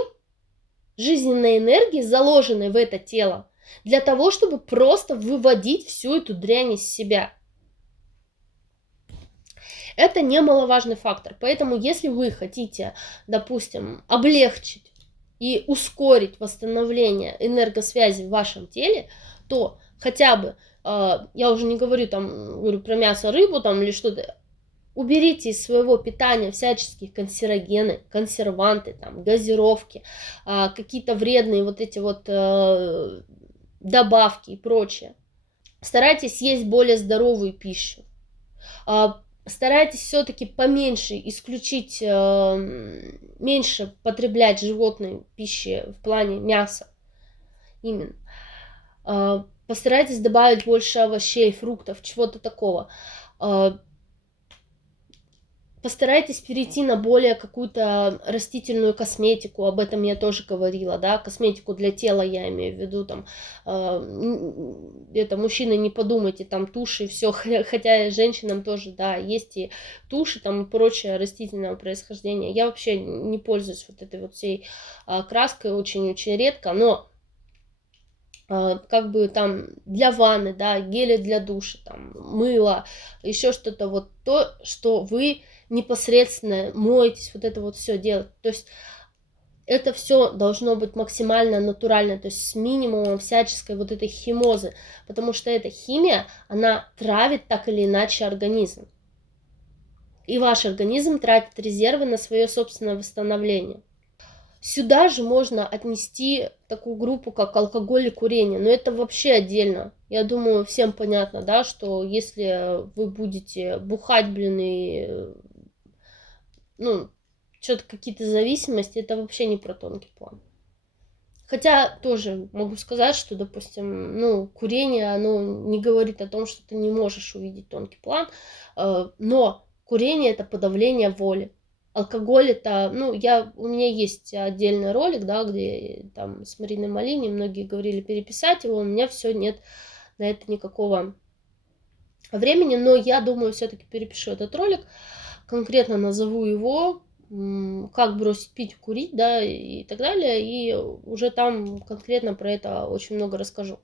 жизненной энергии, заложенной в это тело, для того, чтобы просто выводить всю эту дрянь из себя. Это немаловажный фактор. Поэтому, если вы хотите, допустим, облегчить и ускорить восстановление энергосвязи в вашем теле, то хотя бы, я уже не говорю там, говорю про мясо, рыбу там или что-то, уберите из своего питания всяческие канцерогены, консерванты, там, газировки, какие-то вредные вот эти вот добавки и прочее. Старайтесь есть более здоровую пищу. Старайтесь все-таки поменьше исключить, меньше потреблять животной пищи в плане мяса. Именно. Постарайтесь добавить больше овощей, фруктов, чего-то такого. Постарайтесь перейти на более какую-то растительную косметику, об этом я тоже говорила, да, косметику для тела я имею в виду, там, это, мужчины, не подумайте, там, туши, все, хотя женщинам тоже, да, есть и туши, там, и прочее растительного происхождения, я вообще не пользуюсь вот этой вот всей краской, очень-очень редко, но как бы там для ванны, да, гели для душа, там, мыло, еще что-то, вот то, что вы непосредственно моетесь, вот это вот все делать. То есть это все должно быть максимально натурально, то есть с минимумом всяческой вот этой химозы, потому что эта химия, она травит так или иначе организм. И ваш организм тратит резервы на свое собственное восстановление. Сюда же можно отнести такую группу, как алкоголь и курение, но это вообще отдельно. Я думаю, всем понятно, да, что если вы будете бухать, блин, и, ну, что-то какие-то зависимости, это вообще не про тонкий план. Хотя тоже могу сказать, что, допустим, ну, курение, оно не говорит о том, что ты не можешь увидеть тонкий план, но курение – это подавление воли. Алкоголь – это, ну, у меня есть отдельный ролик, да, где там с Мариной Малини многие говорили переписать его, у меня все, нет на это никакого времени, но я думаю, все-таки перепишу этот ролик, конкретно назову его, как бросить пить, курить, да, и так далее, и уже там конкретно про это очень много расскажу.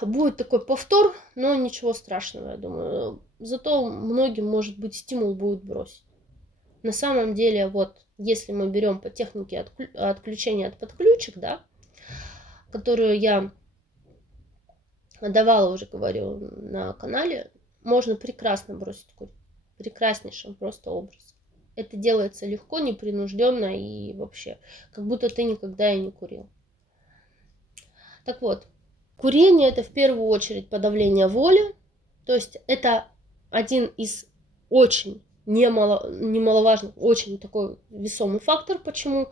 Будет такой повтор, но ничего страшного, я думаю. Зато многим, может быть, стимул будет бросить. На самом деле, вот, если мы берем по технике отключения от подключек, да, которую я давала, уже говорю, на канале, можно прекрасно бросить курить. Прекраснейшим просто образом. Это делается легко, непринужденно и вообще, как будто ты никогда и не курил. Так вот, курение – это в первую очередь подавление воли, то есть это один из очень немаловажных, очень такой весомый фактор, почему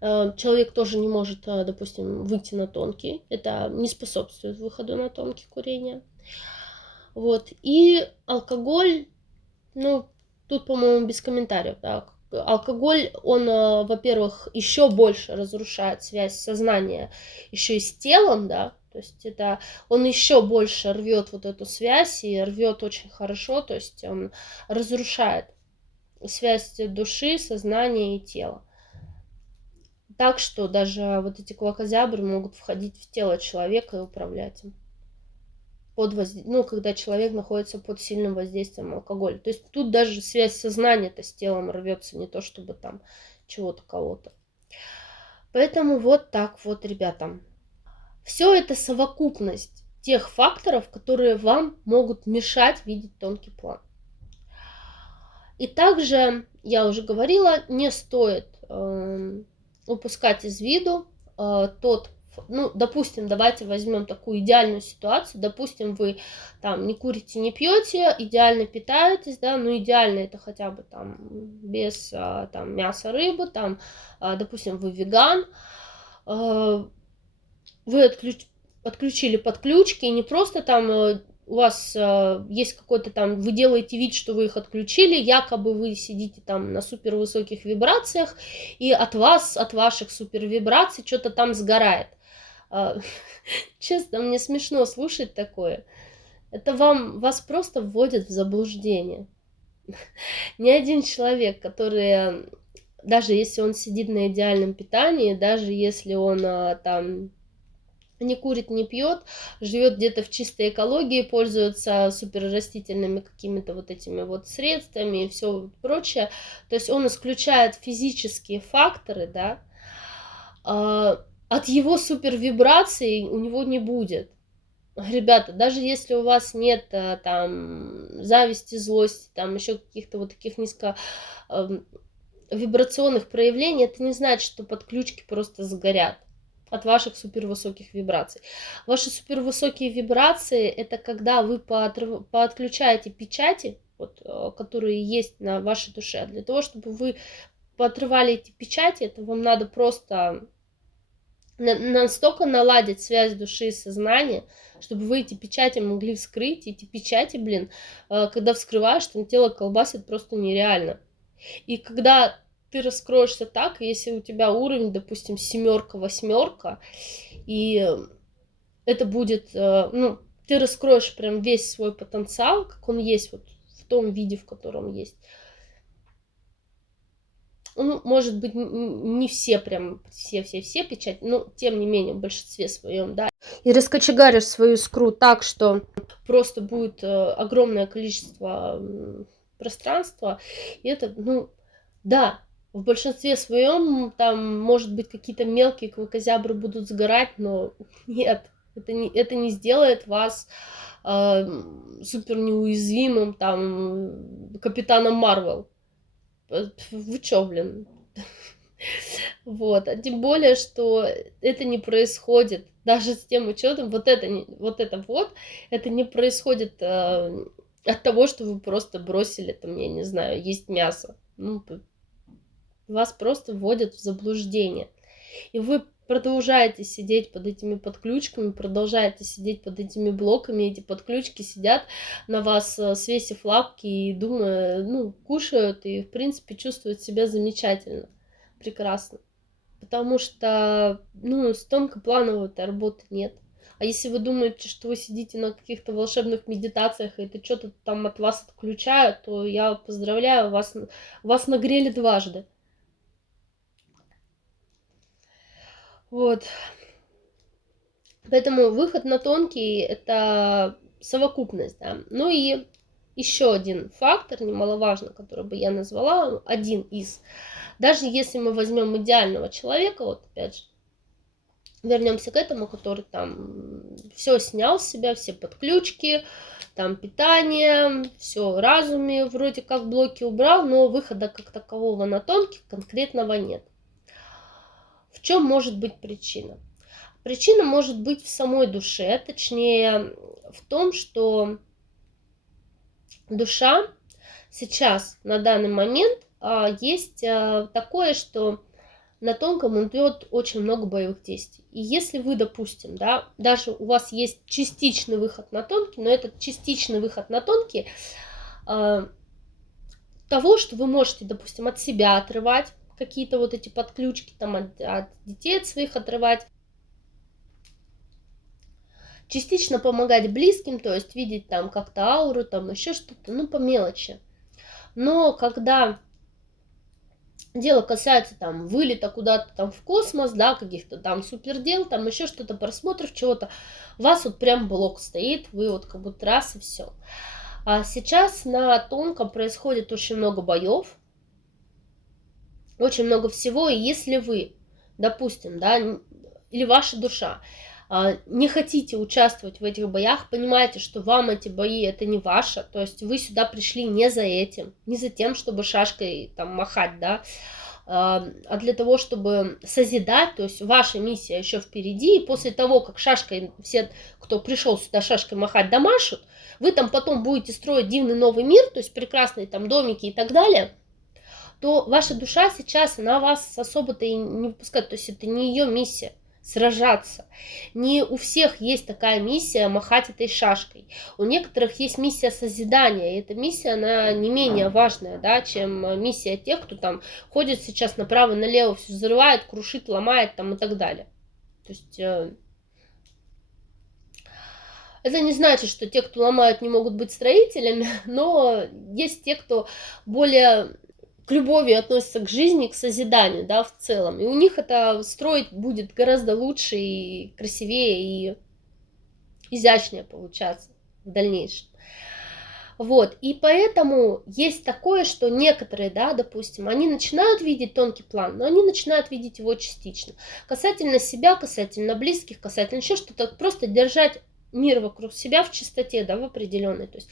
человек тоже не может, допустим, выйти на тонкий. Это не способствует выходу на тонкий курение. Вот. И алкоголь, ну, тут, по-моему, без комментариев, да. Алкоголь, он, во-первых, еще больше разрушает связь сознания еще и с телом, да, то есть это он еще больше рвет вот эту связь и рвет очень хорошо, то есть он разрушает связь души, сознания и тела. Так что даже вот эти квакозябры могут входить в тело человека и управлять им. Ну, когда человек находится под сильным воздействием алкоголя. То есть тут даже связь сознания-то с телом рвется, не то чтобы там чего-то кого-то. Поэтому вот так вот, ребята. Все это совокупность тех факторов, которые вам могут мешать видеть тонкий план. И также, я уже говорила, не стоит упускать из виду тот, ну, допустим, давайте возьмем такую идеальную ситуацию, допустим, вы там не курите, не пьете, идеально питаетесь, да, ну, идеально это хотя бы там без там мяса, рыбы, там, допустим, вы веган, вы отключили подключки, и не просто там у вас есть какой-то там, вы делаете вид, что вы их отключили, якобы вы сидите там на супервысоких вибрациях, и от вас, от ваших супервибраций что-то там сгорает. Честно, мне смешно слушать такое. Это вас просто вводит в заблуждение. Ни один человек, который, даже если он сидит на идеальном питании, даже если он там не курит, не пьет, живет где-то в чистой экологии, пользуется суперрастительными какими-то вот этими вот средствами и все прочее. То есть он исключает физические факторы, да, от его супервибраций у него не будет. Ребята, даже если у вас нет там зависти, злости, там еще каких-то вот таких вибрационных проявлений, это не значит, что подключки просто сгорят от ваших супервысоких вибраций. Ваши супервысокие вибрации – это когда вы поотключаете печати, вот, которые есть на вашей душе. Для того, чтобы вы поотрывали эти печати, это вам надо просто настолько наладить связь души и сознания, чтобы вы эти печати могли вскрыть. Эти печати, блин, когда вскрываешь, там тело колбасит просто нереально. И когда ты раскроешься так, если у тебя уровень, допустим, 7-8, и это будет, ну, ты раскроешь прям весь свой потенциал, как он есть, вот в том виде, в котором есть. ну, может быть, не все прям, все печати, но тем не менее, в большинстве своем, да. И раскочегаришь свою искру так, что просто будет огромное количество пространства, и это, ну, да, в большинстве своем там, может быть, какие-то мелкие квакозябры будут сгорать, но нет, это не сделает вас супер неуязвимым, там, капитаном Марвел. Вы чё, блин? Вот, а тем более, что это не происходит, даже с тем учетом, это не происходит от того, что вы просто бросили, там, я не знаю, есть мясо. Ну, вас просто вводят в заблуждение. И вы продолжаете сидеть под этими подключками, продолжаете сидеть под этими блоками, эти подключки сидят на вас, свесив лапки и думая, ну, кушают и, в принципе, чувствуют себя замечательно, прекрасно. Потому что, ну, с тонкоплановой-то работы нет. А если вы думаете, что вы сидите на каких-то волшебных медитациях, и это что-то там от вас отключают, то я поздравляю, вас нагрели дважды. Вот. Поэтому выход на тонкий – это совокупность, да. Ну и еще один фактор немаловажный, который бы я назвала, один из. Даже если мы возьмем идеального человека, вот опять же, вернемся к этому, который там все снял с себя, все подключки, там питание, все в разуме, вроде как блоки убрал, но выхода как такового на тонкий конкретного нет. В чем может быть причина? Причина может быть в самой душе, точнее в том, что душа сейчас, на данный момент, есть такое, что на тонком идет очень много боевых действий. И если вы, допустим, да, даже у вас есть частичный выход на тонкий, но этот частичный выход на тонкий того, что вы можете, допустим, от себя отрывать какие-то вот эти подключки, там от детей от своих отрывать, частично помогать близким, то есть видеть там как-то ауру, там еще что-то, ну, по мелочи. Но когда дело касается там вылета куда-то там в космос, да, каких-то там супердел, там еще что-то, просмотров чего-то, у вас вот прям блок стоит, вы вот как будто раз и все. А сейчас на тонком происходит очень много боев, очень много всего, и если вы, допустим, да, или ваша душа не хотите участвовать в этих боях, понимаете, что вам эти бои это не ваше, то есть вы сюда пришли не за этим, не за тем, чтобы шашкой там махать, да, а для того, чтобы созидать, то есть ваша миссия еще впереди, и после того, как шашкой все, кто пришел сюда шашкой махать, домашут, вы там потом будете строить дивный новый мир, то есть прекрасные там домики и так далее, то ваша душа сейчас, она вас особо-то и не выпускает, то есть это не ее миссия сражаться. Не у всех есть такая миссия махать этой шашкой. У некоторых есть миссия созидания, и эта миссия, она не менее важная, да, чем миссия тех, кто там ходит сейчас направо-налево, все взрывает, крушит, ломает там и так далее. То есть это не значит, что те, кто ломают, не могут быть строителями, но есть те, кто более к любови относятся к жизни, к созиданию, да, в целом. И у них это строить будет гораздо лучше и красивее, и изящнее получаться в дальнейшем. Вот, и поэтому есть такое, что некоторые, да, допустим, они начинают видеть тонкий план, но они начинают видеть его частично. Касательно себя, касательно близких, касательно еще что-то, просто держать мир вокруг себя в чистоте, да, в определенной, то есть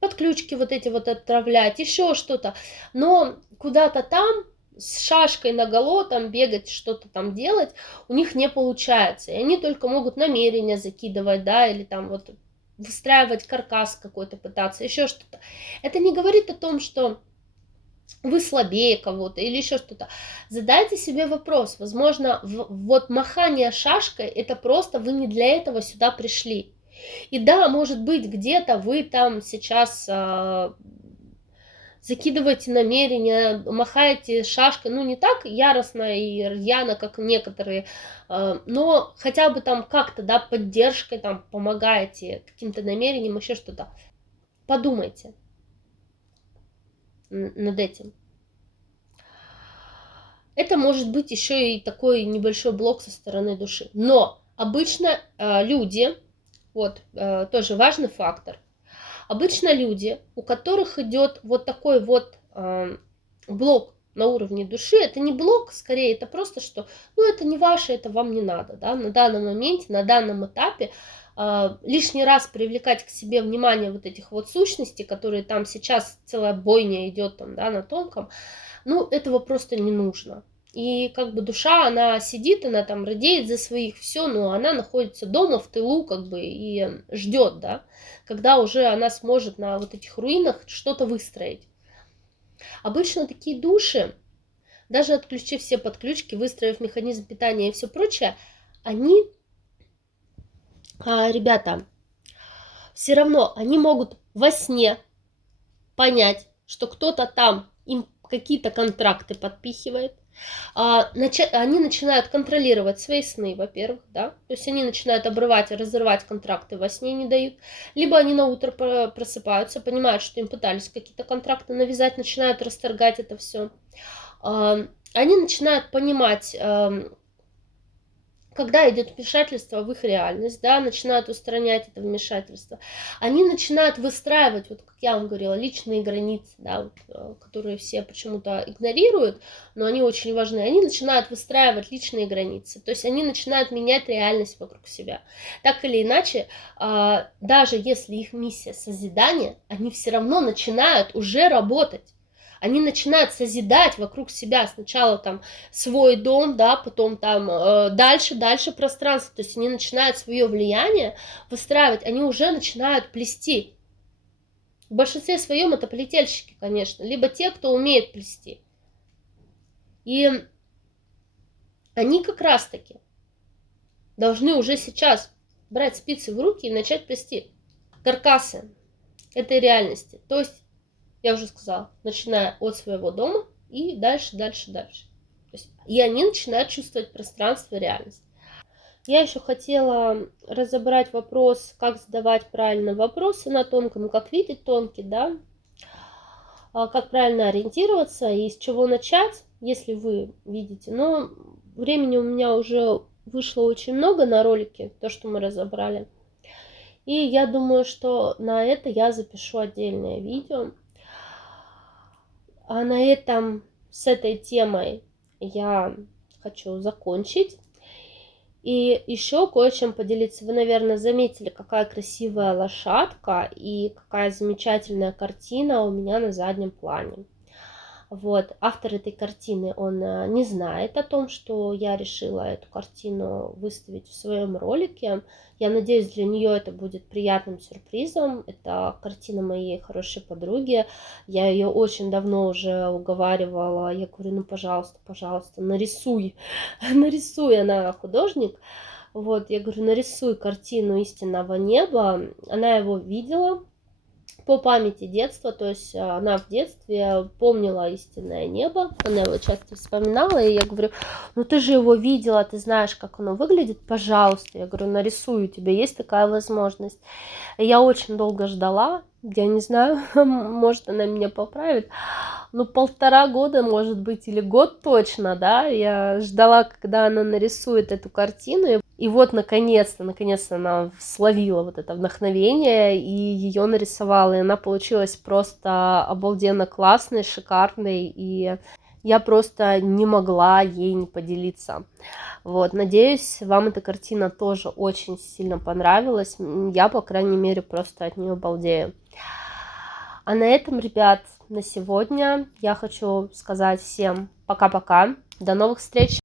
подключки вот эти вот отправлять, еще что-то, но куда-то там с шашкой наголо там бегать, что-то там делать, у них не получается, и они только могут намерения закидывать, да, или там вот выстраивать каркас какой-то, пытаться, еще что-то. Это не говорит о том, что вы слабее кого-то или еще что-то. Задайте себе вопрос. Возможно, вот махание шашкой, это просто вы не для этого сюда пришли. И да, может быть, где-то вы там сейчас закидываете намерения, махаете шашкой, ну не так яростно и рьяно, как некоторые, но хотя бы там как-то, да, поддержкой там помогаете каким-то намерением, еще что-то. Подумайте над этим. Это может быть еще и такой небольшой блок со стороны души. Но обычно люди, вот тоже важный фактор, обычно люди, у которых идет вот такой вот блок на уровне души, это не блок, скорее, это просто, что, ну, это не ваше, это вам не надо, да, на данном моменте, на данном этапе лишний раз привлекать к себе внимание вот этих вот сущностей, которые там сейчас целая бойня идет там, да, на тонком, ну, этого просто не нужно. И как бы душа, она сидит, она там радеет за своих, все, но она находится дома в тылу, как бы, и ждет, да, когда уже она сможет на вот этих руинах что-то выстроить. Обычно такие души, даже отключив все подключки, выстроив механизм питания и все прочее, они, ребята, все равно, они могут во сне понять, что кто-то там им какие-то контракты подпихивает, они начинают контролировать свои сны, во-первых, да, то есть они начинают обрывать и разрывать контракты во сне не дают, либо они на утро просыпаются, понимают, что им пытались какие-то контракты навязать, начинают расторгать это все. Они начинают понимать, когда идет вмешательство в их реальность, да, начинают устранять это вмешательство, они начинают выстраивать, вот как я вам говорила, личные границы, да, вот, которые все почему-то игнорируют, но они очень важны, они начинают выстраивать личные границы, то есть они начинают менять реальность вокруг себя. Так или иначе, даже если их миссия созидания, они все равно начинают уже работать. Они начинают созидать вокруг себя сначала там свой дом, да, потом там дальше пространство, то есть они начинают свое влияние выстраивать, они уже начинают плести. В большинстве своем это плетельщики, конечно, либо те, кто умеет плести. И они как раз-таки должны уже сейчас брать спицы в руки и начать плести каркасы этой реальности. То есть, я уже сказала, начиная от своего дома и дальше. И они начинают чувствовать пространство и реальность. Я еще хотела разобрать вопрос, как задавать правильно вопросы на тонком, как видеть тонкий, да, как правильно ориентироваться и с чего начать, если вы видите. Но времени у меня уже вышло очень много на ролике, то, что мы разобрали. И я думаю, что на это я запишу отдельное видео. А на этом с этой темой я хочу закончить. И еще кое-чем поделиться. Вы, наверное, заметили, какая красивая лошадка и какая замечательная картина у меня на заднем плане. Вот, автор этой картины, он не знает о том, что я решила эту картину выставить в своем ролике. Я надеюсь, для нее это будет приятным сюрпризом. Это картина моей хорошей подруги. Я ее очень давно уже уговаривала. Я говорю, ну, пожалуйста, пожалуйста, нарисуй. Нарисуй, она художник. Вот, я говорю, нарисуй картину истинного неба. Она его видела по памяти детства, то есть она в детстве помнила истинное небо, она его часто вспоминала, и я говорю, ну ты же его видела, ты знаешь, как оно выглядит, пожалуйста, я говорю, нарисую, у тебя есть такая возможность. И я очень долго ждала, я не знаю, может она меня поправит, ну 1,5 года, может быть, или год точно, да, я ждала, когда она нарисует эту картину, и вот наконец-то она словила вот это вдохновение и ее нарисовала, и она получилась просто обалденно классной, шикарной, и я просто не могла ей не поделиться. Вот, надеюсь, вам эта картина тоже очень сильно понравилась, я, по крайней мере, просто от нее балдею. А на этом, ребят, на сегодня я хочу сказать всем пока-пока, до новых встреч!